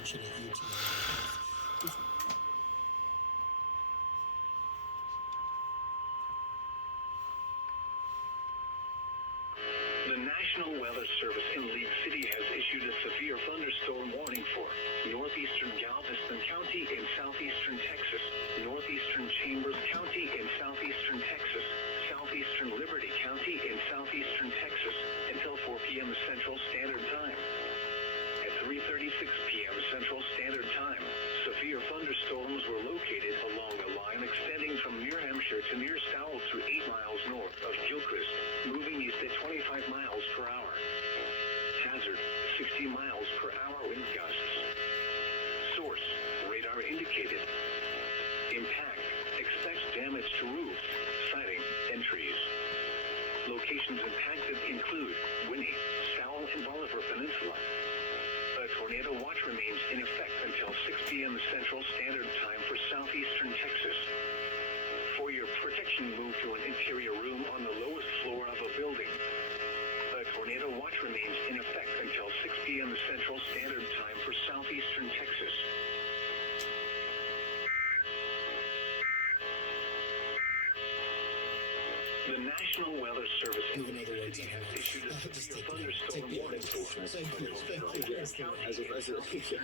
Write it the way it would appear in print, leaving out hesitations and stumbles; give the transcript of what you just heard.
mention it here tonight. The National Weather Service in Leeds City has issued a severe thunderstorm warning for northeastern Galveston County in southeastern Texas, northeastern Chambers County in southeastern Texas, southeastern Liberty County in southeastern Texas, until 4 p.m. Central Standard Time. At 3:36 p.m. Central Standard Time, severe thunderstorms were located along a line extending from New Hampshire to near Stowell through 8 miles north of Gilchrist, moving east at 25 miles per hour. Hazard, 60 miles per hour wind gusts. Source, radar indicated. Impact, expects damage to roofs, siding, and trees. Locations impacted include Winnie, Stowell, and Bolivar Peninsula. A tornado watch remains in effect until 6 p.m. Central Standard Time for southeastern Texas. For your protection, move to an interior room on the lowest floor of a building. A tornado watch remains in effect until 6 p.m. Central Standard Time for southeastern Texas. The National Weather Service in Leeds City has issued a severe thunderstorm warning for Thank you. southeastern Texas.